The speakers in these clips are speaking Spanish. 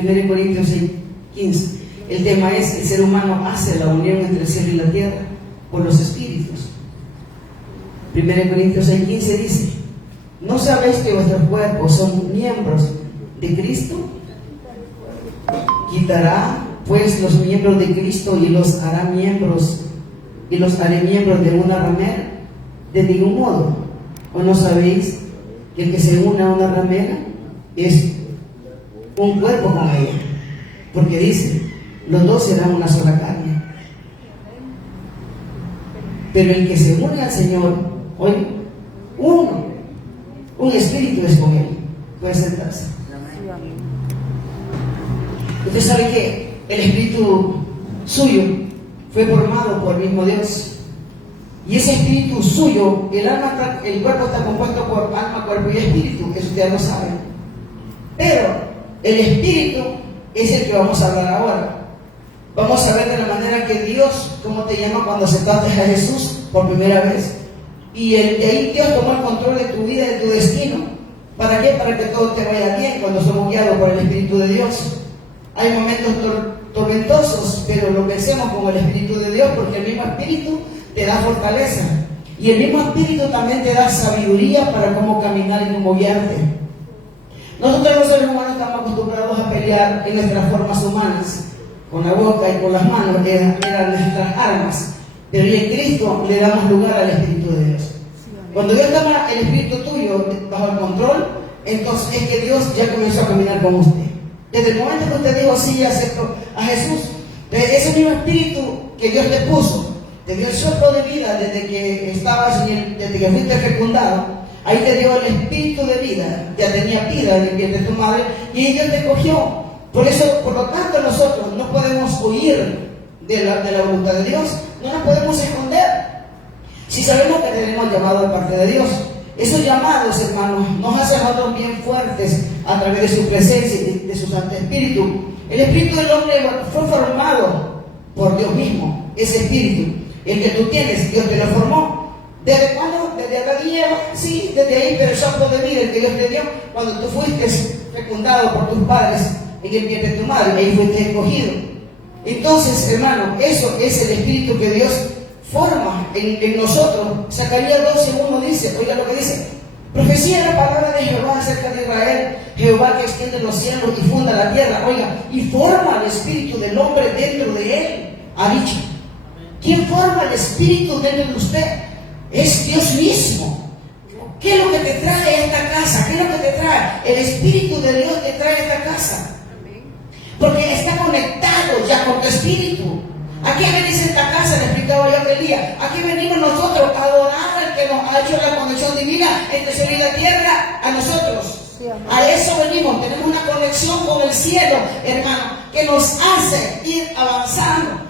1 Corintios 6:15. El tema es: el ser humano hace la unión entre el cielo y la tierra por los espíritus. 1 Corintios 6:15 dice: ¿no sabéis que vuestros cuerpos son miembros de Cristo? Quitará pues los miembros de Cristo y los hará miembros, y los haré miembros de una ramera. De ningún modo. ¿O no sabéis que el que se une a una ramera es un cuerpo con ella? Porque dice: los dos serán una sola carne. Pero el que se une al Señor, hoy, un espíritu es con él. Puede sentarse. Usted sabe que el espíritu suyo fue formado por el mismo Dios. Y ese espíritu suyo, el cuerpo está compuesto por alma, cuerpo y espíritu. Eso ustedes lo saben. Pero el espíritu es el que vamos a hablar ahora. Vamos a ver de la manera que Dios, cómo te llama cuando aceptaste a Jesús por primera vez. Y de ahí Dios tomó el control de tu vida y de tu destino. ¿Para qué? Para que todo te vaya bien cuando somos guiados por el Espíritu de Dios. Hay momentos tormentosos, pero lo vencemos con el Espíritu de Dios, porque el mismo Espíritu te da fortaleza. Y el mismo Espíritu también te da sabiduría para cómo caminar y cómo guiarte. Nosotros los seres humanos estamos acostumbrados a pelear en nuestras formas humanas, con la boca y con las manos, que eran nuestras armas. Pero en Cristo le damos lugar al Espíritu de Dios. Cuando Dios toma el espíritu tuyo bajo el control, entonces es que Dios ya comenzó a caminar con usted. Desde el momento que usted dijo sí, acepto a Jesús, ese mismo espíritu que Dios le puso, te dio el soplo de vida desde que estabas desde que fuiste fecundado. Ahí te dio el espíritu de vida, ya tenía vida en el vientre de tu madre, y Dios te cogió. Por eso, por lo tanto, nosotros no podemos huir de la voluntad de Dios, no nos podemos esconder. Si sabemos que tenemos llamado de parte de Dios, esos llamados, hermanos, nos hacen a nosotros bien fuertes a través de su presencia y de su Santo Espíritu. El espíritu del hombre fue formado por Dios mismo, ese espíritu, el que tú tienes, Dios te lo formó. ¿Desde cuándo? Desde Adán y Eva, sí, desde ahí, pero el soplo de vida el que Dios te dio cuando tú fuiste fecundado por tus padres en el vientre de tu madre, ahí fuiste escogido. Entonces, hermano, eso es el espíritu que Dios forma en nosotros. Zacarías 12:1 dice, oiga lo que dice: profecía de la palabra de Jehová acerca de Israel, Jehová que extiende los cielos y funda la tierra, oiga, y forma el espíritu del hombre dentro de él, ha dicho. ¿Quién forma el espíritu dentro de usted? Es Dios mismo. ¿Qué es lo que te trae a esta casa? ¿Qué es lo que te trae? El espíritu de Dios te trae a esta casa, porque está conectado ya con tu espíritu. Aquí venís a esta casa, le explicaba yo aquel día. Aquí venimos nosotros a adorar al que nos ha hecho la conexión divina entre cielo y la tierra, a nosotros. A eso venimos, tenemos una conexión con el cielo, hermano, que nos hace ir avanzando.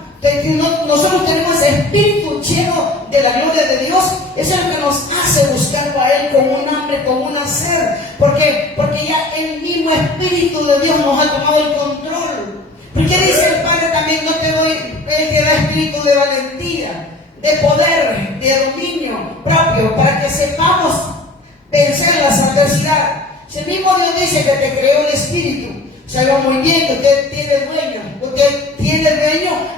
Nosotros tenemos ese espíritu lleno de la gloria de Dios. Eso es lo que nos hace buscarlo a Él con un hambre, con una sed. Porque ya el mismo espíritu de Dios nos ha tomado el control. Porque dice el Padre también: no te doy, Él te da espíritu de valentía, de poder, de dominio propio, para que sepamos vencer las adversidades. Si el mismo Dios dice que te creó el espíritu, sabe muy bien que usted tiene dueño,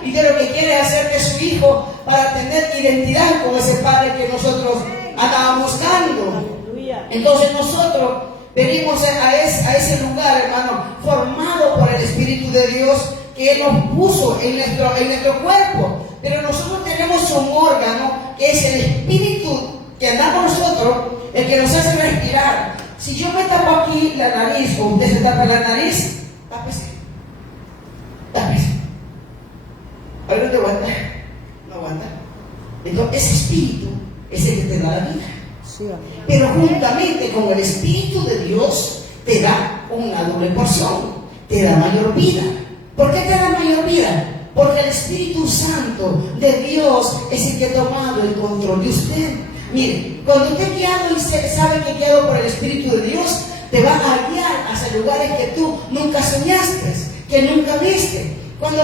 y que lo que quiere es hacer de su hijo para tener identidad con ese Padre que nosotros andábamos buscando. Entonces nosotros venimos a ese lugar, hermano, formado por el Espíritu de Dios que Él nos puso en nuestro cuerpo. Pero nosotros tenemos un órgano que es el Espíritu que anda con nosotros, el que nos hace respirar. Si yo me tapo aquí la nariz, o usted se tapa la nariz, tápese. Ahora no te aguanta, no aguanta. Entonces ese espíritu es el que te da la vida. Pero juntamente con el Espíritu de Dios te da una doble porción, te da mayor vida. ¿Por qué te da mayor vida? Porque el Espíritu Santo de Dios es el que ha tomado el control de usted. Mire, cuando usted es guiado y sabe que es guiado por el Espíritu de Dios, te va a guiar hacia lugares que tú nunca soñaste, que nunca viste. Cuando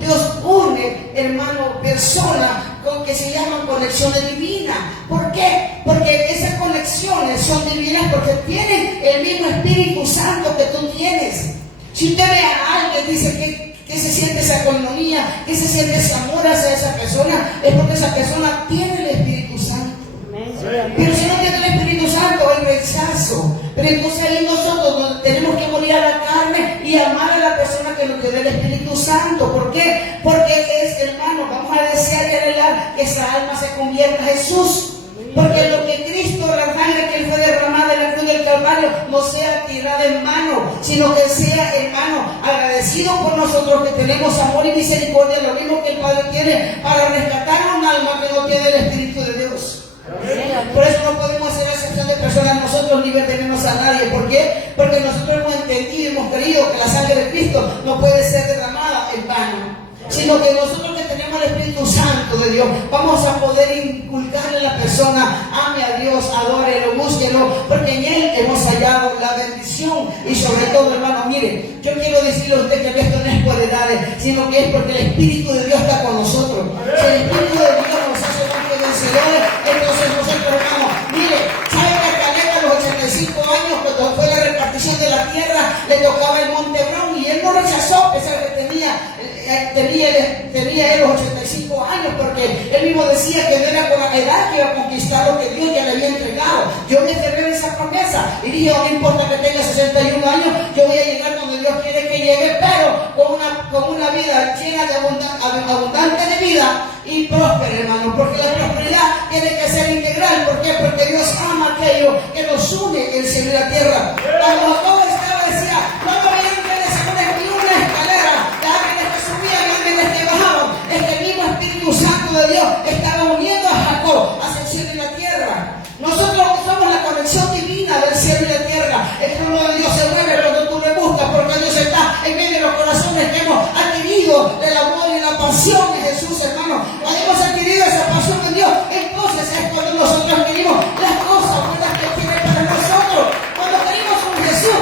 Dios une, hermano, personas con que se llaman conexiones divinas. ¿Por qué? Porque esas conexiones son divinas porque tienen el mismo Espíritu Santo que tú tienes. Si usted ve a alguien, dice que se siente esa coinonía, que se siente ese amor hacia esa persona, es porque esa persona tiene el Espíritu Santo. Pero si no tiene el Espíritu Santo, hay rechazo. Pero entonces ahí nosotros tenemos que morir a la carne y amar a la persona que nos tiene el Espíritu Santo. ¿Por qué? Porque es, hermano, vamos a desear y anhelar que esa alma se convierta en Jesús. Porque lo que Cristo, la sangre que fue derramada en la cruz del Calvario, no sea tirada en vano, sino que sea, hermano, agradecido por nosotros que tenemos amor y misericordia, lo mismo que el Padre tiene, para rescatar a un alma que no tiene el Espíritu de Dios. Por eso no podemos hacer acepción de personas nosotros ni verternos a nadie. ¿Por qué? Porque nosotros hemos entendido y hemos creído que la sangre de Cristo no puede ser derramada en vano, sino que nosotros que tenemos el Espíritu Santo de Dios vamos a poder inculcarle a la persona: ame a Dios, adórelo, búsquelo, porque en Él hemos hallado la bendición. Y sobre todo, hermano, mire, yo quiero decirle a usted que esto no es por edades, sino que es porque el Espíritu de Dios está con nosotros. Si el Espíritu de Dios nos hace más que vencedores, entonces nosotros, hermano, mire, ¿sabe que a Caleb a los 85 años, cuando fue la repartición de la tierra, le tocaba el monte Hebrón y él no rechazó, a pesar que tenía él los 85 años, porque él mismo decía que no era con la edad que iba a conquistar lo que Dios ya le había entregado? Yo me cerré en esa promesa y dije: no importa que tenga 61 años, yo voy a llegar donde Dios quiere que llegue, pero con una vida llena de abundante de vida y próspera, hermano, porque la prosperidad tiene que ser integral. ¿Por qué? Porque Dios ama aquello que nos une el cielo y la tierra. Cuando todo estaba, decía: no me vayan ni una escalera, las ángeles que subían y ángeles que bajaban. Es que el mismo Espíritu Santo de Dios estaba uniendo a Jacob hacia el cielo y la tierra. Nosotros somos la conexión divina del cielo y la tierra. El trono de Dios se mueve cuando tú le buscas, porque Dios está en medio de los corazones que hemos adquirido del amor y la pasión de Jesús, hermano. Cuando hemos adquirido esa pasión de Dios, entonces es cuando nosotros adquirimos las cosas buenas que tiene para nosotros. Cuando creímos en Jesús,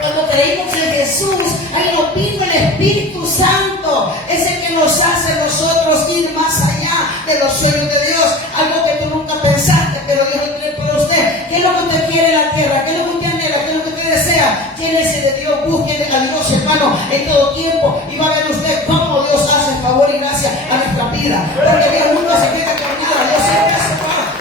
cuando creímos en Jesús, ahí nos vino el Espíritu Santo, es el que nos hace a nosotros ir más allá de los cielos de Dios, algo que tú nunca pensaste, pero Dios lo quiere para usted. ¿Qué es lo que usted quiere en la tierra? ¿Qué es lo que usted anhela? ¿Qué es lo que usted desea? Llénese de Dios, busque a Dios, hermano, en todo tiempo, y va a ver usted cómo Dios hace favor y gracia a nuestra vida, porque Dios nunca se queda con nada. Dios siempre hace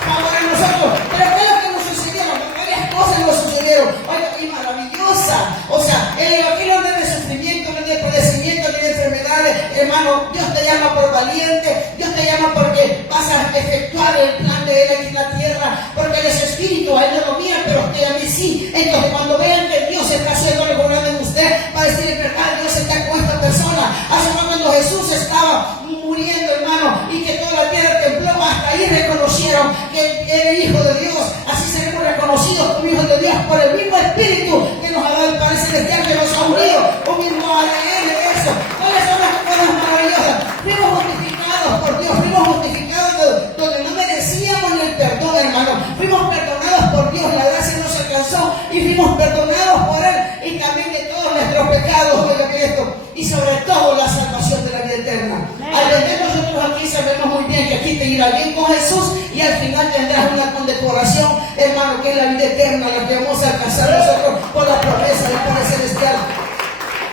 favor a nosotros. Pero ¿qué es lo que nos sucedieron? Varias cosas nos sucedieron. Oiga, y maravillosa. O sea, aquí no hay de sufrimiento, no hay de padecimiento, ni de enfermedades, hermano. Dios te llama por valiente, Dios te llama porque vas a efectuar el plan de Él aquí en la tierra, porque Él es espíritu, a Él no lo mira, pero a usted a mí sí. Entonces, cuando vean que Dios está haciendo algo grande en usted, va a decir: en verdad, Dios está con esta persona. Hace poco, cuando Jesús estaba muriendo, hermano, y que toda la tierra tembló, hasta ahí reconocieron que era el Hijo de Dios. Así seremos reconocidos como hijos de Dios por el mismo Espíritu que nos ha dado el Padre Celestial, que nos ha unido un mismo ADN de eso. ¿Cuáles son las cosas maravillosas? Fuimos justificados por Dios, fuimos justificados donde no merecíamos ni el perdón, hermano. Fuimos perdonados por Dios, la gracia nos alcanzó y fuimos perdonados por Él, y también de todos nuestros pecados, oiga bien esto, y sobre todo la salvación de la vida eterna. Al vender nosotros aquí sabemos muy bien que aquí te irá bien con Jesús y al final tendrás una condecoración, hermano, que es la vida eterna, la que vamos a alcanzar nosotros por la promesa del Padre Celestial.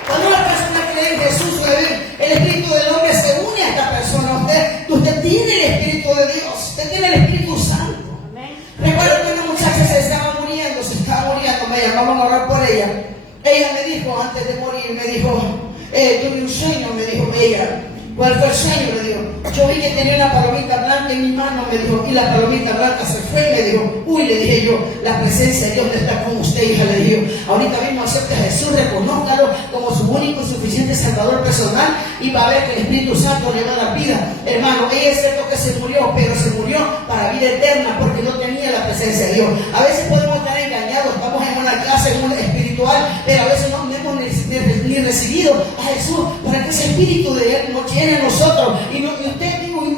Cuando una persona cree en Jesús, el Espíritu del hombre se une a esta persona. Usted tiene el Espíritu de Dios, usted tiene el Espíritu Santo. Recuerdo que una muchacha se estaba muriendo, me llamamos a orar por ella. Ella me dijo, antes de morir, me dijo: tuve un sueño, me dijo ella. ¿Cuál fue el sueño? Me dijo: yo vi que tenía una palomita blanca en mi mano, me dijo, y la palomita blanca se fue, me dijo. Uy, le dije yo, la presencia de Dios está con usted, hija, le dije yo. Ahorita mismo acepte a Jesús, reconózcalo como su único y suficiente Salvador personal, y va a ver que el Espíritu Santo le va a dar vida. Hermano, ella es cierto que se murió, pero se murió para vida eterna, porque no tenía la presencia de Dios. A veces podemos estar engañados, estamos en una clase espiritual, pero a veces no hemos ni recibido a Jesús para que ese Espíritu de Él nos llene a nosotros, y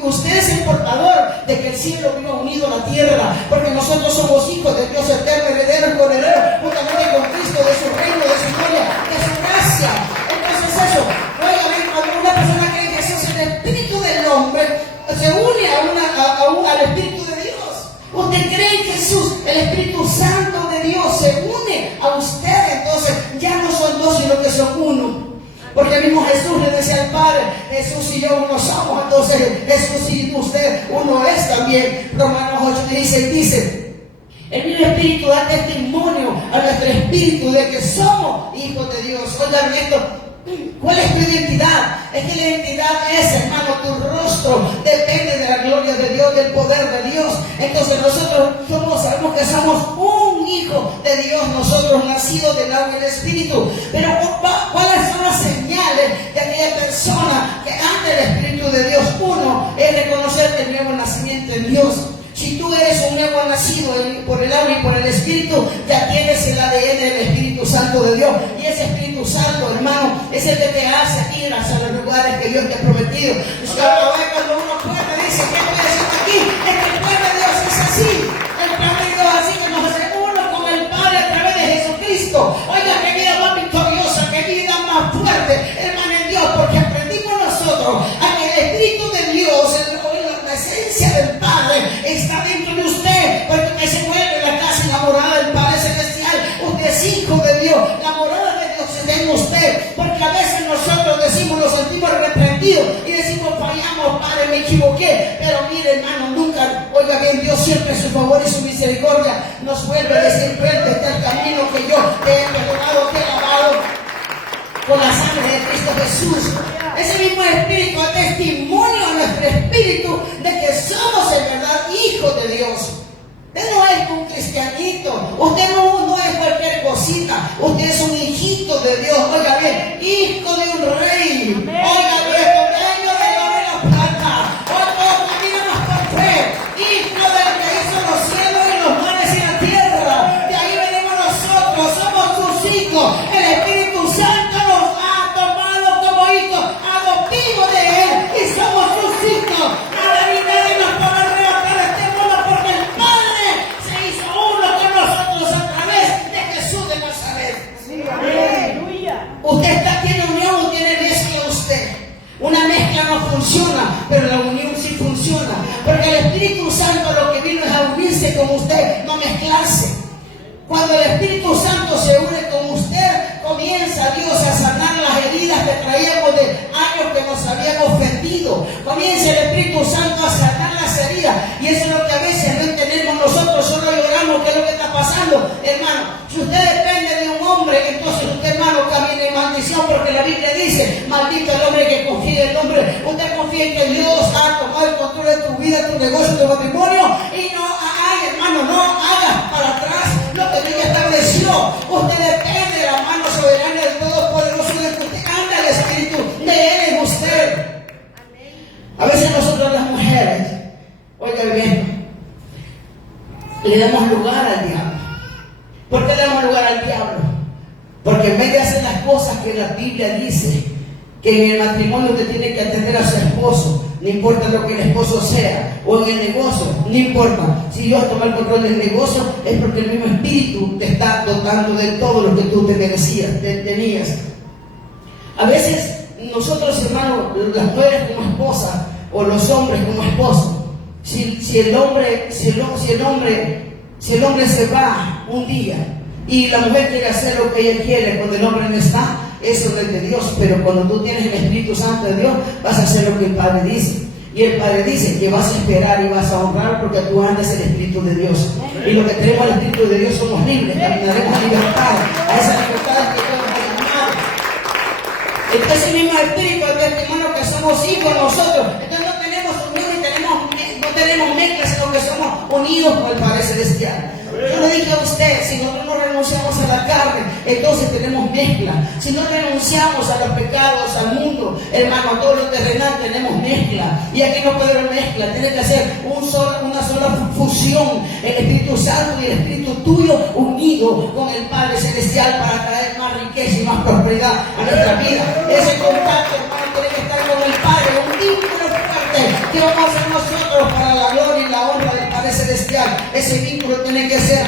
usted es el portador de que el cielo viva unido a la tierra, porque nosotros somos hijos de Dios eterno, herederos, coherederos juntamente con Cristo, de su reino, de su gloria, de su gracia. Entonces eso, cuando una persona cree en Jesús, el Espíritu del hombre se une al Espíritu de Dios. Usted cree en Jesús, el Espíritu Santo de Dios se une a usted, entonces ya no son dos, sino que ellos son uno. Porque el mismo Jesús le decía al Padre, Jesús y yo uno somos, entonces Jesús y usted uno es también. Romanos 8:16 dice, el mismo Espíritu da testimonio a nuestro espíritu de que somos hijos de Dios. Oigan esto, ¿cuál es tu identidad? Es que la identidad es, hermano, tu rostro depende de la gloria de Dios, del poder de Dios. Entonces nosotros sabemos que somos un hijo de Dios, nosotros nacidos del agua y del Espíritu. Pero ¿cuáles son las señales de aquella persona que anda el Espíritu de Dios? Uno es reconocer el nuevo nacimiento en Dios. Si tú eres un nuevo nacido por el agua y por el Espíritu, ya tienes el ADN del Espíritu Santo de Dios. Y ese Espíritu Santo, hermano, es el que te hace ir hacia los lugares que Dios te ha prometido. Cuando uno puede, dice, ¿qué estoy haciendo aquí? Es que el plan de Dios es así. El plan de Dios es así, que nos hace uno con el Padre a través de Jesucristo. Oiga, qué vida más victoriosa, qué vida más fuerte, hermano, en Dios, porque aprendimos nosotros a que el Espíritu de Dios, la esencia del Padre, está dentro de usted, porque usted se mueve en la casa y la morada del Padre Celestial. Usted es hijo de Dios, la morada de Dios está en usted, porque a veces nosotros decimos, nos sentimos arrepentidos y decimos, fallamos, Padre, me equivoqué. Pero mire, hermano, nunca, oiga bien, Dios siempre su favor y su misericordia nos vuelve a decir, vete el camino que yo te he perdonado, te he lavado con la sangre de Cristo Jesús. Ese mismo Espíritu da testimonio a nuestro espíritu de que somos en verdad hijos de Dios. Usted no es un cristianito, usted no es cualquier cosita, usted es un hijito de Dios. Oiga bien, hijo de un rey. Oiga bien, dueño de oro y la plata. Oiga, caminamos por fe, hijo del que hizo los cielos y los mares y la tierra. De ahí venimos nosotros, somos sus hijos. El Espíritu Santo nos ha tomado como hijos adoptivos de Él y somos sus hijos. Ahora ni nadie nos puede arrebatar este mundo, porque el Padre se hizo uno con nosotros a través de Jesús de Nazaret. Sí, aleluya. Usted tiene unión o tiene mezcla usted. Una mezcla no funciona, pero la unión sí funciona. Porque el Espíritu Santo lo que vino es a unirse con usted, no mezclarse. Cuando el Espíritu Santo se une con usted, comienza Dios a sanar las heridas que traíamos de años que nos habían ofendido. Comienza el Espíritu Santo a sanar las heridas. Y eso es lo que a veces no entendemos nosotros, solo lloramos. ¿Qué es lo que está pasando? Hermano, si usted depende de un hombre, entonces usted, hermano, camina en maldición, porque la Biblia dice, maldito el hombre que confía en el hombre. Usted confía en que Dios ha tomado el control de tu vida, tu negocio, tu matrimonio, y no hagas, hermano, no hagas para atrás lo que Dios estableció. Usted depende de la mano soberana del Todopoderoso, de que usted anda el Espíritu de Él en usted. A veces nosotros las mujeres, oigan bien, le damos lugar al diablo. ¿Por qué le damos lugar al diablo? Porque en vez de hacer las cosas que la Biblia dice, que en el matrimonio usted tiene que atender a su esposo, no importa lo que el esposo sea, o en el negocio, no importa. Si Dios toma el control del negocio, es porque el mismo Espíritu te está dotando de todo lo que tú te merecías, tenías. A veces nosotros, hermanos, las mujeres como esposas, o los hombres como esposos, si el hombre se va un día y la mujer quiere hacer lo que ella quiere cuando el hombre no está, eso no es de Dios. Pero cuando tú tienes el Espíritu Santo de Dios, vas a hacer lo que el Padre dice. Y el Padre dice que vas a esperar y vas a honrar, porque tú andas el Espíritu de Dios. Y los que tenemos el Espíritu de Dios somos libres, caminaremos en libertad, a esa libertad que Dios nos ha llamado. Entonces ese mismo Espíritu es testimonio que somos hijos nosotros. Entonces no tenemos unión y no tenemos mezcla, sino que somos unidos con el Padre Celestial. Yo le dije a usted, si nosotros no renunciamos a la carne, entonces tenemos mezcla. Si no renunciamos a los pecados, al mundo, hermano, a todo lo terrenal, tenemos mezcla. Y aquí no puede haber mezcla, tiene que ser una sola fusión, el Espíritu Santo y el Espíritu tuyo unido con el Padre Celestial para traer más riqueza y más prosperidad a nuestra vida. Ese contacto, hermano, tiene que estar con el Padre, un vínculo fuerte que vamos a hacer nosotros para la gloria y la honra del Padre Celestial. Ese vínculo tiene que ser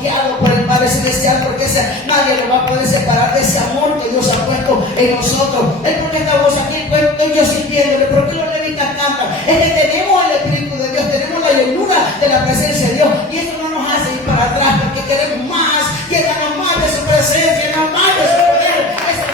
guiado por el Padre Celestial, porque nadie lo va a poder separar de ese amor que Dios ha puesto en nosotros. Es porque estamos aquí, pues, estoy yo sintiéndole. ¿Por qué los levitas cantan? Es que tenemos el Espíritu de Dios, tenemos la llenura de la presencia de Dios, y eso no nos hace ir para atrás, porque queremos más, que más de su presencia, no más de su poder. Eso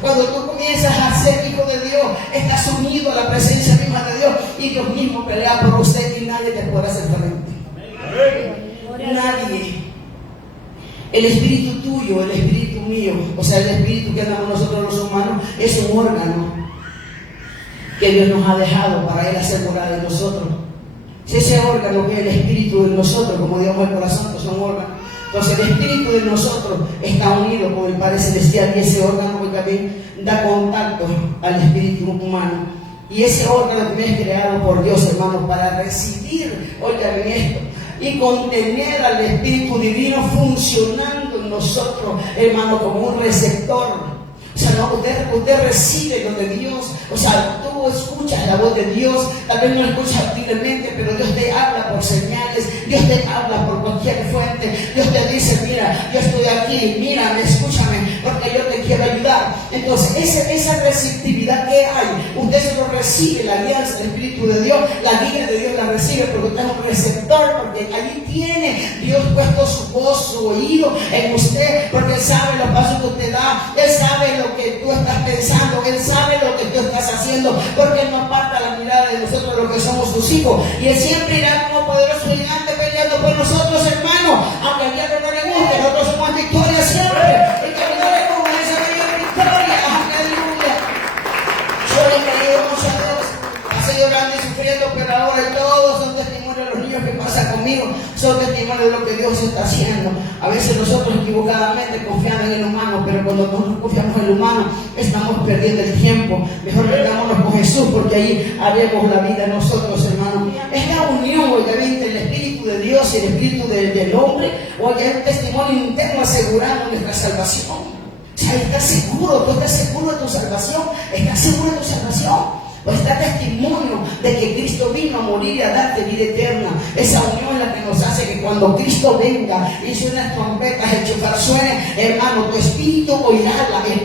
Cuando tú comienzas a ser hijo de Dios, estás unido a la presencia misma de Dios y Dios mismo pelea por usted y nadie te podrá hacer frente. Nadie. El espíritu tuyo, el espíritu mío, o sea, el espíritu que andamos nosotros los humanos, es un órgano que Dios nos ha dejado para Él hacer morada en nosotros. Si ese órgano que es el espíritu de nosotros, como digamos el corazón, que son órganos, entonces el espíritu de nosotros está unido con el Padre Celestial y ese órgano que también da contacto al espíritu humano. Y ese órgano también es creado por Dios, hermano, para recibir, oigan esto, y contener al Espíritu Divino funcionando en nosotros, hermano, como un receptor. O sea, no, usted recibe lo de Dios. O sea, tú escuchas la voz de Dios. Tal vez no la escuchas activamente, pero Dios te habla por señales. Dios te habla por cualquier fuente. Dios te dice, mira, yo estoy aquí, mírame, escúchame, porque yo te quiero ayudar. Entonces, esa receptividad que hay, usted se lo recibe, la alianza del Espíritu de Dios, la guía de Dios la recibe, porque usted es un receptor, porque allí tiene Dios puesto su voz, su oído en usted, porque Él sabe los pasos que usted da, Él sabe lo que tú estás pensando, Él sabe lo que tú estás haciendo, porque Él no aparta la mirada de nosotros los que somos sus hijos, y Él siempre irá como poderoso gigante peleando por nosotros, hermanos, aunque el diablo no le guste, nosotros somos victoria siempre, y caminaremos con esa bella victoria, aleluya. Yo le he creído mucho a Dios, pasé llorando y sufriendo, pero ahora todos son testimonios de los niños que pasan conmigo, son testimonios de lo que Dios está haciendo. A veces nosotros equivocadamente confiamos en el humano, pero cuando nosotros confiamos en el humano, estamos perdiendo el tiempo. Mejor metámonos con Jesús, porque ahí haremos la vida nosotros, hermanos. Es la unión, obviamente, el Espíritu de Dios y el Espíritu del hombre, o es un testimonio interno asegurando nuestra salvación. O sea, ¿estás seguro? ¿Tú estás seguro de tu salvación? ¿Estás seguro de tu salvación? Pues está testimonio de que Cristo vino a morir y a darte vida eterna. Esa unión es la que nos hace que cuando Cristo venga y suene las trompetas, el chofar suene, hermano, tu espíritu oirá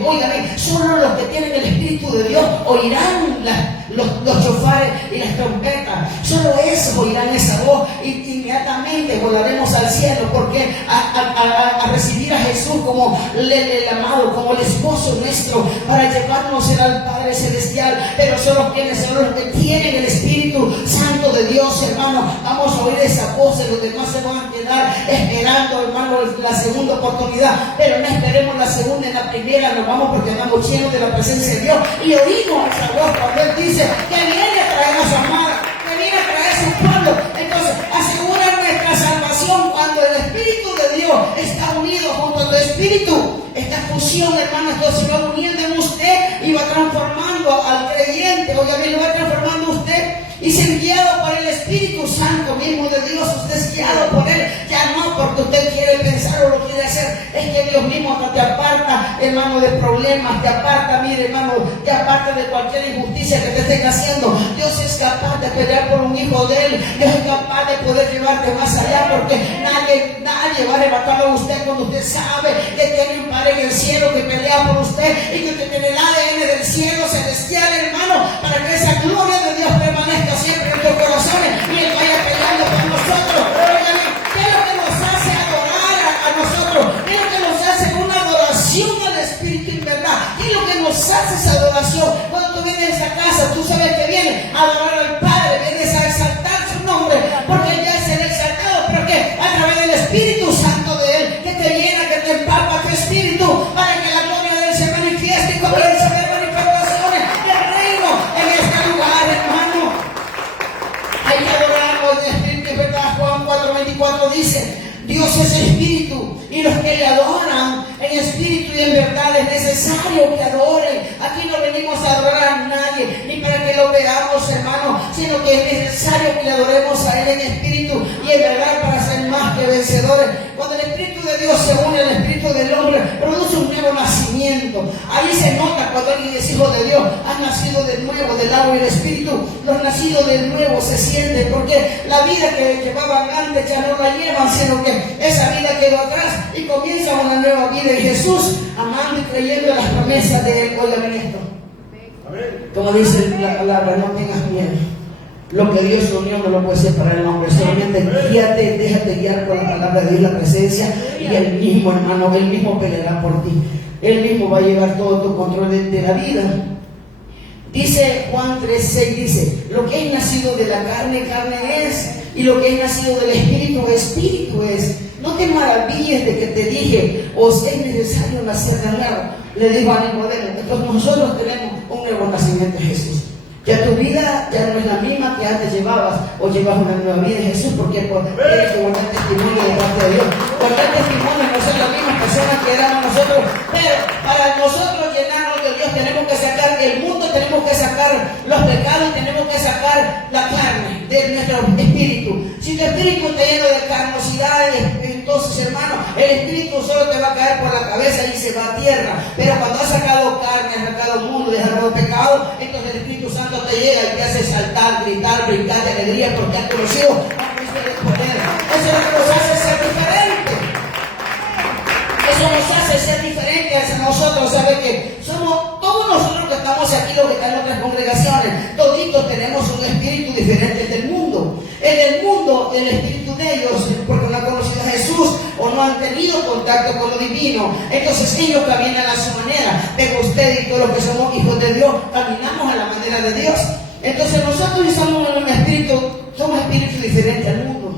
óigame, solo los que tienen el Espíritu de Dios oirán los chofares y las trompetas. Solo esos oirán esa voz y inmediatamente volaremos al cielo, porque a recibir a Jesús como el amado, como el esposo nuestro, para llevarnos al Padre Celestial. Pero solo quienes son los que tienen el Espíritu Santo de Dios, hermano, vamos a oír esa voz. Los demás se van a quedar esperando, hermano, la segunda oportunidad, pero no esperemos la segunda, en la primera nos vamos, porque andamos llenos de la presencia de Dios y oímos esa voz cuando Él dice que viene a traer a su amada, que viene a traer a su pueblo. Entonces asegura nuestra salvación cuando el Espíritu de Dios está unido junto a tu espíritu. Esta fusión, hermano, entonces se va uniendo en usted y va transformando al creyente, obviamente lo va transformando usted y se guiado por el Espíritu Santo mismo de Dios. Usted es guiado por Él, ya no porque usted quiere pensar o lo quiere hacer, es que Dios mismo no te aparta, hermano, de problemas, te aparta, mire, hermano, te aparta de cualquier injusticia que te estén haciendo. Dios es capaz de pelear por un hijo de Él, Dios es capaz de poder llevarte más allá, porque nadie va a arrebatarlo a usted cuando usted sabe que tiene un Padre en el cielo que pelea por usted y que tiene el ADN del cielo celestial, hermano, para que esa gloria de Dios permanezca siempre en nuestros corazones y Él vaya peleando por nosotros. ¿Qué es lo que nos hace adorar a nosotros? ¿Qué es lo que nos hace una adoración al Espíritu en verdad? ¿Qué es lo que nos hace esa adoración? Cuando tú vienes a esa casa, tú sabes que vienes a adorar al Padre, vienes a exaltar su nombre, porque Él ya es el exaltado, pero que a través del Espíritu Santo de Él, que te llena, que te empapa tu espíritu, para que la gloria de Él se manifieste y comience a ver manifestaciones del reino en este lugar, hermano. Hay que adorarlo en espíritu, es verdad. Juan 4:24 dice: Dios es espíritu, y los que le adoran en espíritu y en verdad es necesario que adoren. Aquí no venimos a adorar a nadie, ni para que lo veamos, hermano, sino que es necesario que le adoremos a Él en espíritu y en verdad, para ser más que vencedores. Cuando el Espíritu de Dios se une al Espíritu del hombre, produce un nuevo nacimiento. Ahí se nota cuando alguien es hijo de Dios, han nacido de nuevo del agua y del Espíritu. Los nacidos de nuevo se sienten, porque la vida que llevaban antes ya no la llevan, sino que esa vida quedó atrás y comienza una nueva vida en Jesús, amando y creyendo en las promesas de Él. Óigame esto, como dice la palabra, no tengas miedo. Lo que Dios unió no lo puede separar el hombre. Solamente guíate, déjate guiar por la palabra de Dios, la presencia, y Él mismo, hermano, Él mismo peleará por ti. Él mismo va a llevar todo tu control de la vida. Dice Juan 3:6, dice, lo que es nacido de la carne, carne es, y lo que es nacido del Espíritu, Espíritu es. No te maravilles de que te dije, os es necesario nacer de nuevo. Le dijo a Nicodemo. Entonces nosotros tenemos un nuevo nacimiento en Jesús. Ya tu vida ya no es la misma que antes llevabas, o llevas una nueva vida en Jesús, porque tienes que guardar testimonio de parte de Dios. Guardar testimonio no son las mismas personas que éramos nosotros, pero para nosotros llenarnos de Dios tenemos que sacar el mundo, tenemos que sacar los pecados y tenemos que sacar la carne de nuestro espíritu. Si tu espíritu está lleno de carnosidades, entonces, hermano, el espíritu solo te va a caer por la cabeza y se va a tierra. Pero cuando has sacado carne, has sacado mundo, has sacado pecado, entonces el Espíritu Santo te llega y te hace saltar, gritar, brincar de alegría porque has conocido a Cristo de poder. Eso es lo que nos hace ser diferentes. Eso nos hace ser diferentes a nosotros. ¿Sabe que somos todos nosotros que estamos aquí, los que están en otras congregaciones? Toditos tenemos un espíritu diferente del mundo. En el mundo, el espíritu de ellos, porque no han conocido a Jesús o no han tenido contacto con lo divino, entonces ellos caminan a su manera. Pero usted y todos los que somos hijos de Dios caminamos a la manera de Dios. Entonces nosotros somos espíritus diferentes al mundo.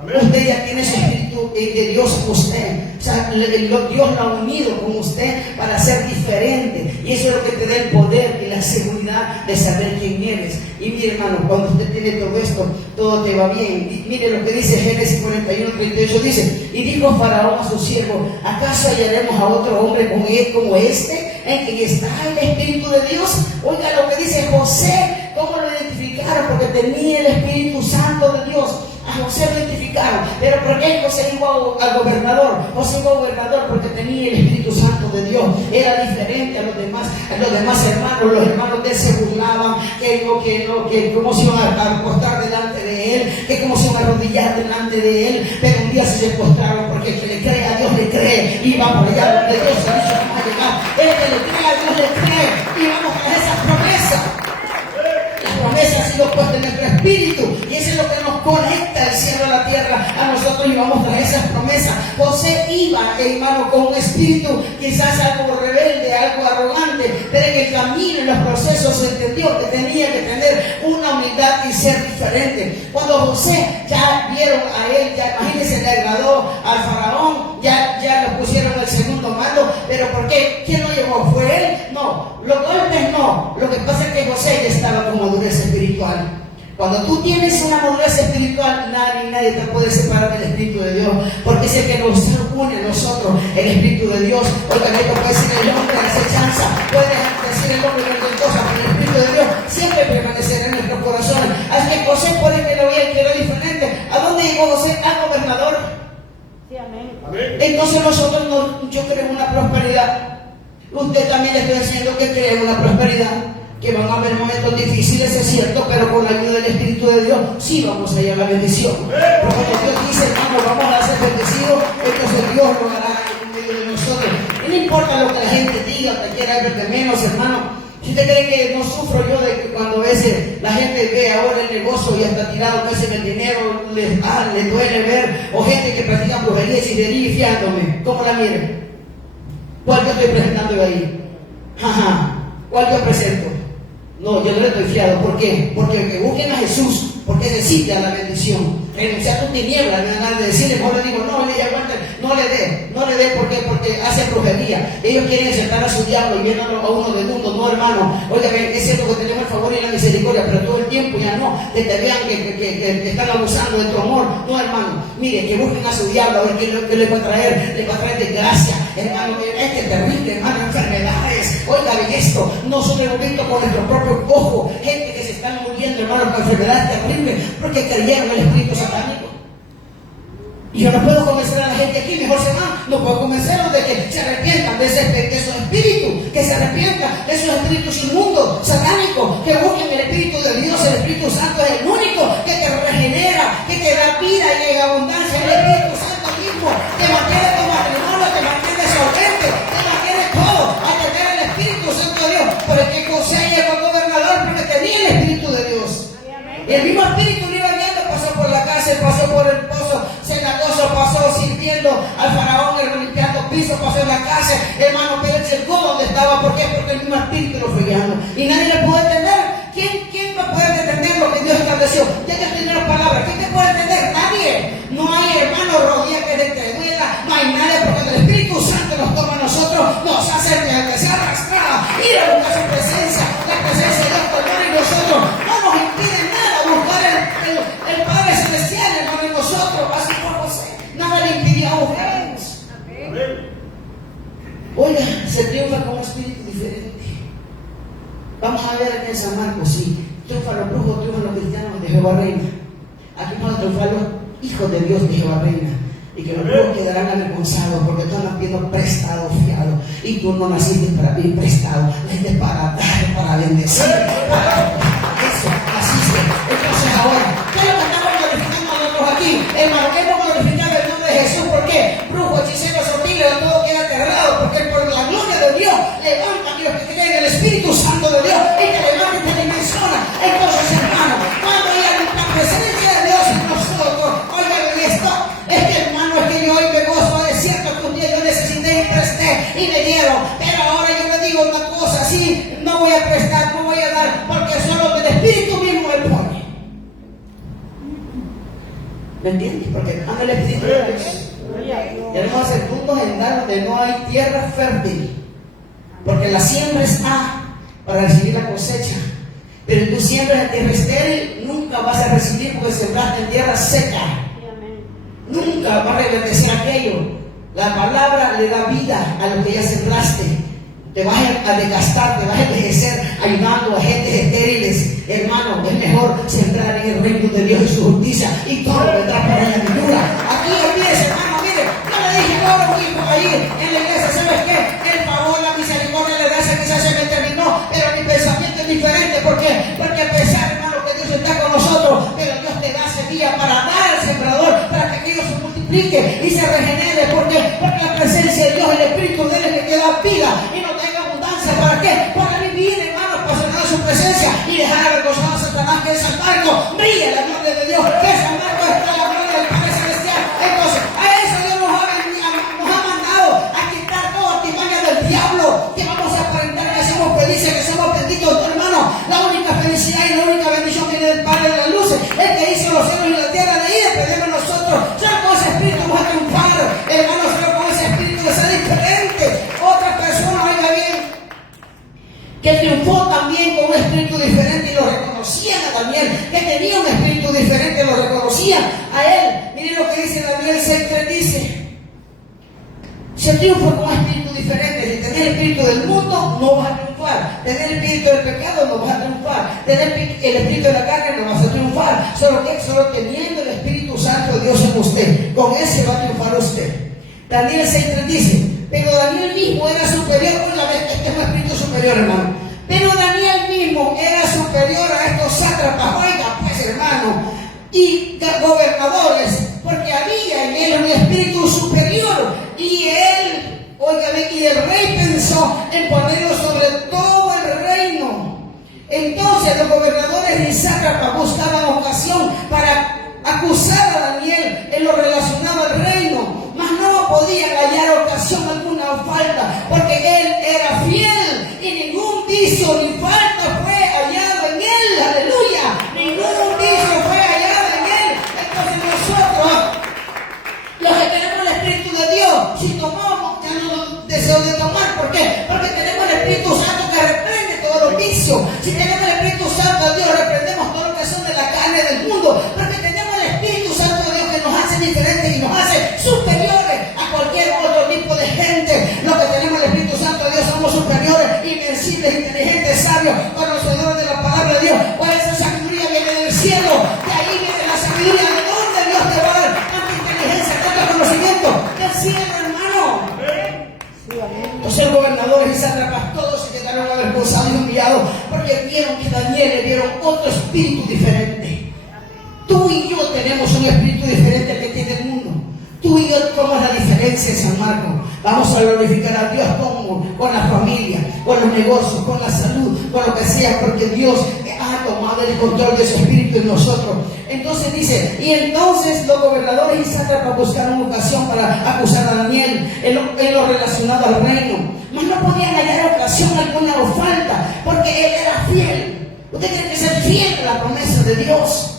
Usted ya tiene ese espíritu de Dios en usted. O sea, Dios lo ha unido con usted para ser diferente. Y eso es lo que te da el poder y la seguridad de saber quién eres. Y mire, hermano, cuando usted tiene todo esto, todo te va bien. Y mire lo que dice Génesis 41:38. Dice, y dijo Faraón a su siervo, ¿acaso hallaremos a otro hombre como este, en quien está el Espíritu de Dios? Oiga lo que dice José. ¿Cómo lo identificaron? Porque tenía el Espíritu Santo de Dios. A José lo identificaron. ¿Pero por qué José iba al gobernador? José iba al gobernador porque tenía el Espíritu Santo de Dios. Era diferente a los demás hermanos. Los hermanos de él se burlaban, que cómo se iban a acostar delante de él, que cómo se iban a arrodillar delante de él. Pero un día se postraron, porque el que le cree a Dios le cree. Y va por allá donde Dios ha dicho vamos a llegar. El que le cree a Dios le cree. Y vamos a esas promesas. Promesa ha sido puesta en nuestro espíritu, y eso es lo que nos conecta el cielo a la tierra a nosotros, y vamos a traer esas promesas. José iba, hermano, con un espíritu quizás algo rebelde, algo arrogante, pero en el camino, en los procesos, se entendió que tenía que tener una humildad y ser diferente. Cuando José ya vieron a él, ya imagínense, le agradó al faraón, ya lo pusieron en el segundo mando. ¿Pero por qué? ¿Quién lo llevó? ¿Fue él? No. Los golpes no. Lo que pasa es que José ya estaba con madurez espiritual. Cuando tú tienes una madurez espiritual, nadie te puede separar del Espíritu de Dios, porque es el que nos une a nosotros, el Espíritu de Dios. Oiga, esto puede ser el hombre de la acechanza, puede decir el hombre de cualquier cosa, pero el Espíritu de Dios siempre permanecerá en nuestros corazones. Así que José puede que lo vea y que lo diferente. ¿A dónde llegó José? Al gobernador. Sí, amén. Entonces nosotros yo creo en una prosperidad. Usted también le estoy diciendo que cree en una prosperidad. Que van a haber momentos difíciles, es cierto, pero con la ayuda del Espíritu de Dios sí vamos a ir a la bendición. Porque Dios dice, hermano, vamos a ser bendecidos, entonces Dios lo hará en medio de nosotros. Y no importa lo que la gente diga, te quiera ver de menos, hermano. Si usted cree que no sufro yo de que cuando a veces la gente ve ahora el negocio y está tirado a veces el dinero, les duele ver, o gente que practica brujería, hechicería y fiándome, ¿cómo la miren? ¿Cuál yo estoy presentando ahí? ¿Cuál yo presento? No, yo no le estoy fiado. ¿Por qué? Porque que busquen a Jesús, porque necesita la bendición. Renunciar a tu tiniebla, de decirle, mejor le digo, no le dé, ¿por qué? Porque hacen brujería. Ellos quieren sentar a su diablo y vienen a uno del mundo, no, hermano. Oiga, es cierto que tenemos el favor y la misericordia, pero todo el tiempo ya no, que te vean que están abusando de tu amor. No, hermano, mire, que busquen a su diablo, a ver qué les va a traer desgracia, hermano. Es que terrible, hermano, enfermedades. Oiga, ve esto, nosotros hemos visto con nuestro propio ojo gente que se están muriendo, hermano, con enfermedades terribles, porque creyeron en el Espíritu satánico. Y yo no puedo convencer a la gente aquí, mejor se van. No puedo convencerlos de que se arrepientan de esos espíritus, que se arrepientan de esos espíritus inmundos, satánicos, que busquen el Espíritu de Dios. El Espíritu Santo es el único que te regenera, que te da vida y en abundancia. El Espíritu Santo mismo te mantiene tu matrimonio, te mantiene solvente, te mantiene todo. Hay que tener el Espíritu Santo de Dios. Por el que José llegó al gobernador porque tenía el Espíritu de Dios. Y el mismo Espíritu le iba guiando, pasó por la cárcel, pasó por el pozo cenagoso, pasó sirviendo al faraón, limpiando pisos, pasó en la casa. regresarse, hermano, pero él llegó donde estaba. ¿Por qué? Porque el mismo espíritu lo fue guiando. Y nadie le puede detener. ¿Quién va a poder detener lo que Dios estableció? Ya Dios tiene la palabra. ¿Quién te puede detener? Nadie. No hay, hermano, rodilla que te duela. No hay nadie, porque el Espíritu Santo nos toma a nosotros, nos hace que sea arrastrada, ir a buscar su presencia. La presencia de Dios con en nosotros no nos impide nada buscar el Padre Celestial, hermano, en nosotros. Así por José, nada le impidía buscarnos. Oiga, se triunfa con un espíritu diferente. Vamos a ver aquí en San Marcos, sí, triunfan los brujos, triunfan los cristianos de Jehová reina. Aquí van a triunfar los hijos de Dios de Jehová reina. Y que los brujos quedarán avergonzados porque tú andas pidiendo prestado, fiado. Y tú no naciste para pedir prestado, naciste para dar, para bendecir, para eso, naciste. Entonces ahora, ¿qué es lo que estamos glorificando nosotros aquí? Hermano, hemos glorificado el nombre de Jesús. ¿Por qué? Brujo, hechicero, sortillo, todo queda aterrado. Porque por la gloria de Dios levanta a Dios que creen en el Espíritu Santo de Dios y que levanta y te dimensiona. Entonces, hermano, cuando hay la presencia de Dios en nosotros, oigan esto, es que hermano, es que yo hoy me gozo. Es cierto que un día yo necesité y presté y me dieron, pero ahora yo me digo una cosa, sí, no voy a prestar, no voy a dar, porque solo el Espíritu mismo me pone. ¿Me entiendes? Porque anda el Espíritu de Dios. Queremos hacer puntos en dar donde no hay tierra fértil, porque la siembra es para recibir la cosecha. Pero tú siembras en tierra estéril, nunca vas a recibir porque sembraste en tierra seca. Nunca va a reverdecer aquello. La palabra le da vida a lo que ya sembraste. Te vas a desgastar, te vas a envejecer ayudando a gentes estériles. Hermano, es mejor sembrar en el reino de Dios y su justicia, y todo vendrá por añadidura. Aquí olvídese, hermano, mire, yo le dije ahora un hijo ahí en la iglesia, ¿sabes qué? El favor, la misericordia, la gracia quizás se me terminó, pero mi pensamiento es diferente. ¿Por qué? Porque a pesar, hermano, que Dios está con nosotros, pero Dios te da semilla para dar al sembrador, para que aquello se multiplique y se regenere. ¿Por qué? Porque la presencia de Dios, el Espíritu de Él es el que da vida y no tenga abundancia. ¿Para qué? Para vivir, hermano, apasionado de su presencia y dejar avergonzado a Satanás, que es San Marcos. Brilla la gloria de Dios, que San Marcos está la gloria del Padre Celestial. Entonces, a eso Dios nos ha mandado a quitar toda artimaña del diablo, que vamos a aparentar que somos felices, que somos benditos, hermano. La única felicidad y la única bendición viene del Padre de las luces, el que hizo los cielos y la tierra. De ahí dependemos nosotros. Solo con ese espíritu vamos a triunfar, hermano. Solo con ese espíritu de ser diferente. Otra persona, oiga bien, que triunfó también con un espíritu diferente y lo reconocían también, que tenía un espíritu diferente, lo reconocían a él. Miren lo que dice Daniel 6:3, dice: si triunfa con un espíritu diferente, si tener el espíritu del mundo, no vas a triunfar. Tener el espíritu del pecado, no vas a triunfar. Tener el espíritu de la carne, no vas a triunfar. Solo teniendo el Espíritu Santo de Dios en usted, con ese va a triunfar usted. Daniel 6:3 dice: pero Daniel mismo era superior. Oiga, este es un espíritu superior, hermano. Pero Daniel mismo era superior a estos sátrapas, oiga, pues, hermano, y gobernadores, porque había en él un espíritu superior. Y él, oiga, y el rey pensó en ponerlo sobre todo el reino. Entonces los gobernadores y sátrapas buscaban ocasión para acusar a Daniel en lo relacionado al reino, mas no podían hallar ocasión alguna o falta, porque él era fiel y ningún vicio ni falta fue hallado en él. Aleluya, ningún vicio fue hallado en él. Entonces nosotros, los que tenemos el Espíritu de Dios, si tomamos, ya no deseo de tomar. ¿Por qué? Porque tenemos el Espíritu Santo que reprende todos los vicios. Si tenemos el Espíritu Santo de Dios, reprendemos todo lo que son de la carne del mundo, porque tenemos el Espíritu Santo de Dios que nos hace diferentes y nos hace superiores a cualquier otro tipo de gente. Los que tenemos el Espíritu Santo de Dios somos superiores, invencibles, inteligentes, sabios, conocedores de la palabra de Dios. Pues esa sabiduría viene del cielo. De ahí viene la sabiduría. ¿De dónde Dios te va a dar tanta inteligencia, tanto conocimiento? Del cielo, hermano. Los gobernadores y sátrapas todos se quedaron avergonzados y humillados, porque vieron que Daniel le dieron otro espíritu diferente. Tú y yo tenemos un espíritu diferente al que tiene el mundo. Tú y yo tomamos la diferencia en San Marcos. Vamos a glorificar a Dios con la familia, con los negocios, con la salud, con lo que sea, porque Dios ha tomado del control de su espíritu en nosotros. Entonces dice, y entonces los gobernadores y sátrapas buscaron ocasión para acusar a Daniel en lo relacionado al reino, mas no podían hallar ocasión alguna o falta, porque él era fiel. Usted tiene que ser fiel a la promesa de Dios.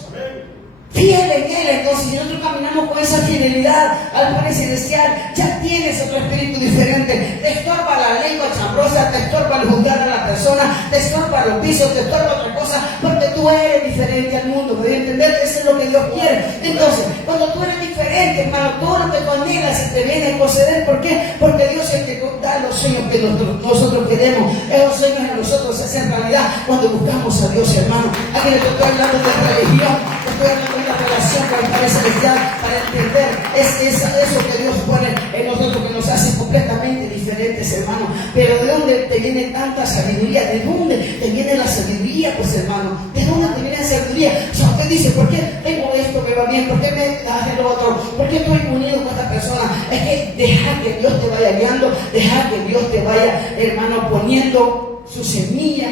Fiel en Él. Entonces, si nosotros caminamos con esa fidelidad al Padre Celestial, ya tienes otro espíritu diferente. Te estorba la lengua chambrosa, te estorba el juzgar a la persona, te estorba los vicios, te estorba otra cosa, porque tú eres diferente al mundo. ¿Podés entender? Eso es lo que Dios quiere. Entonces, cuando tú eres diferente, hermano, todo lo que tú anhelas se te viene a conceder. ¿Por qué? Porque Dios es el que da los sueños que nosotros queremos. Esos sueños en nosotros se hacen realidad cuando buscamos a Dios, hermano. Aquí le estoy hablando de religión, estoy hablando de una relación con el Padre Celestial para entender eso que Dios pone en nosotros, que nos hace completamente diferentes, hermano. Pero ¿de dónde te viene tanta sabiduría? ¿De dónde te viene la sabiduría, pues, hermano? ¿De dónde te viene la sabiduría? O sea, usted dice, ¿por qué tengo esto que va bien? ¿Por qué me das el otro? ¿Por qué estoy unido con esta persona? Es que deja que Dios te vaya guiando, deja que Dios te vaya, hermano, poniendo su semilla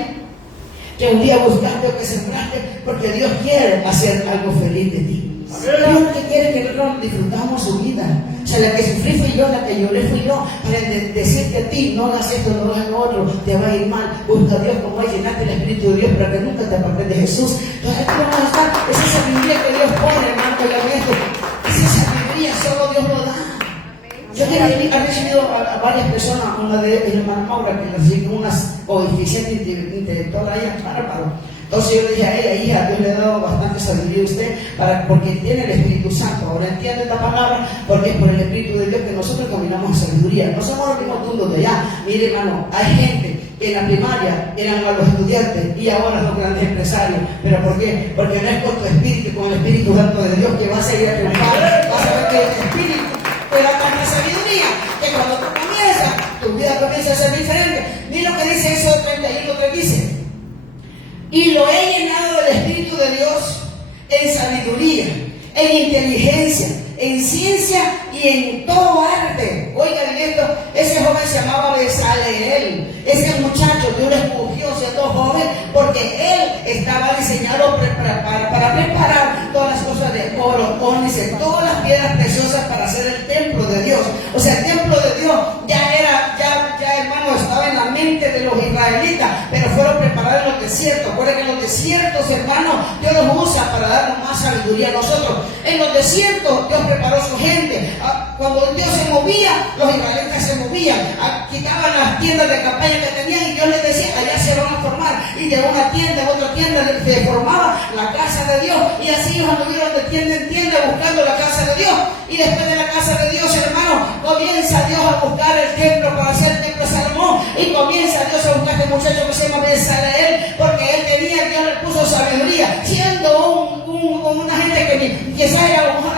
que un día buscaste o que sembraste, porque Dios quiere hacer algo feliz de ti. Dios lo que quiere que nosotros disfrutamos su vida. O sea, la que sufrí fui yo, la que lloré fui yo, para decirte a ti, no hagas esto, no hagas lo otro, te va a ir mal. Busca a Dios como es, llenarte el Espíritu de Dios para que nunca te apartes de Jesús. Entonces aquí vamos a estar, esa sabiduría que Dios pone, hermano, esa sabiduría solo Dios lo da. Yo he recibido a varias personas, una de ellas, hermana Maura, que recibió unas coeficiente intelectual ahí, bárbaro. Entonces yo le dije a ella, hija, Dios le ha dado bastante sabiduría a usted porque tiene el Espíritu Santo. Ahora entiende esta palabra, porque es por el Espíritu de Dios que nosotros combinamos sabiduría. No somos los mismos tundos de allá. Mire, hermano, hay gente que en la primaria eran malos estudiantes y ahora son grandes empresarios. ¿Pero por qué? Porque no es con tu espíritu, con el Espíritu Santo de Dios que va a seguir a triunfar. Vas a ver que el Espíritu te da tanta sabiduría que cuando tú comienzas, tu vida comienza a ser diferente. Mira lo que dice eso 31, que dice: y lo he llenado del Espíritu de Dios en sabiduría, en inteligencia, en ciencia y en todo arte. Oigan esto, ese joven se llamaba Bezaleel. Ese muchacho, Dios lo escogió siendo joven porque él estaba diseñado para preparar todas las cosas de oro, ónice, todas las piedras preciosas para hacer el templo de Dios. O sea, el templo de Dios ya hermano, estaba en la mente de los israelitas, pero fueron preparados en los desiertos. Recuerden que en los desiertos, hermano, Dios los usa para darnos más sabiduría a nosotros. En los desiertos Dios preparó su gente. Cuando Dios se movía, los israelitas se movían, quitaban las tiendas de campaña que tenían y Dios les decía, allá se van a formar. Y de una tienda a otra tienda se formaba la casa de Dios. Y así ellos anduvieron de tienda en tienda buscando la casa de Dios. Y después de la casa de Dios, hermano, comienza Dios a buscar el templo para hacer el templo de Salomón. Y comienza Dios a buscar a este muchacho que se llama Bezaleel, porque él tenía, Dios le puso sabiduría, siendo una gente que quizás a lo mejor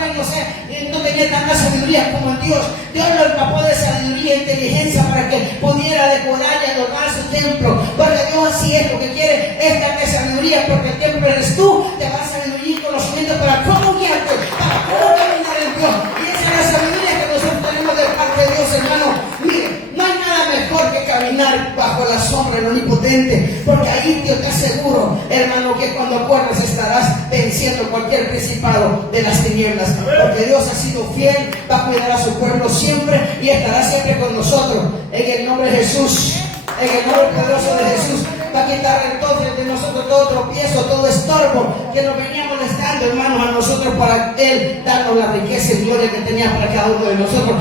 no tenía tanta sabiduría como en Dios. Dios lo empapó de sabiduría e inteligencia para que pudiera decorar y adornar su templo. Porque Dios así es, lo que quiere es darte sabiduría, porque el templo eres tú, te va a sabiduría y conocimiento para cómo guiarte, para cómo caminar en Dios. Y esa es la sabiduría que nosotros tenemos de parte de Dios, hermano. Mire, no hay nada mejor que caminar bajo la sombra del Omnipotente, porque ahí Dios te aseguro, hermano, que cuando acuerdas estarás venciendo cualquier principado de las tinieblas, porque Dios ha sido fiel, va a cuidar a su pueblo siempre y estará siempre con nosotros. En el nombre de Jesús, en el nombre poderoso de Jesús, va a quitar entonces de nosotros todo tropiezo, todo estorbo que nos venía molestando, hermanos, a nosotros, para Él darnos la riqueza y gloria que tenía para cada uno de nosotros.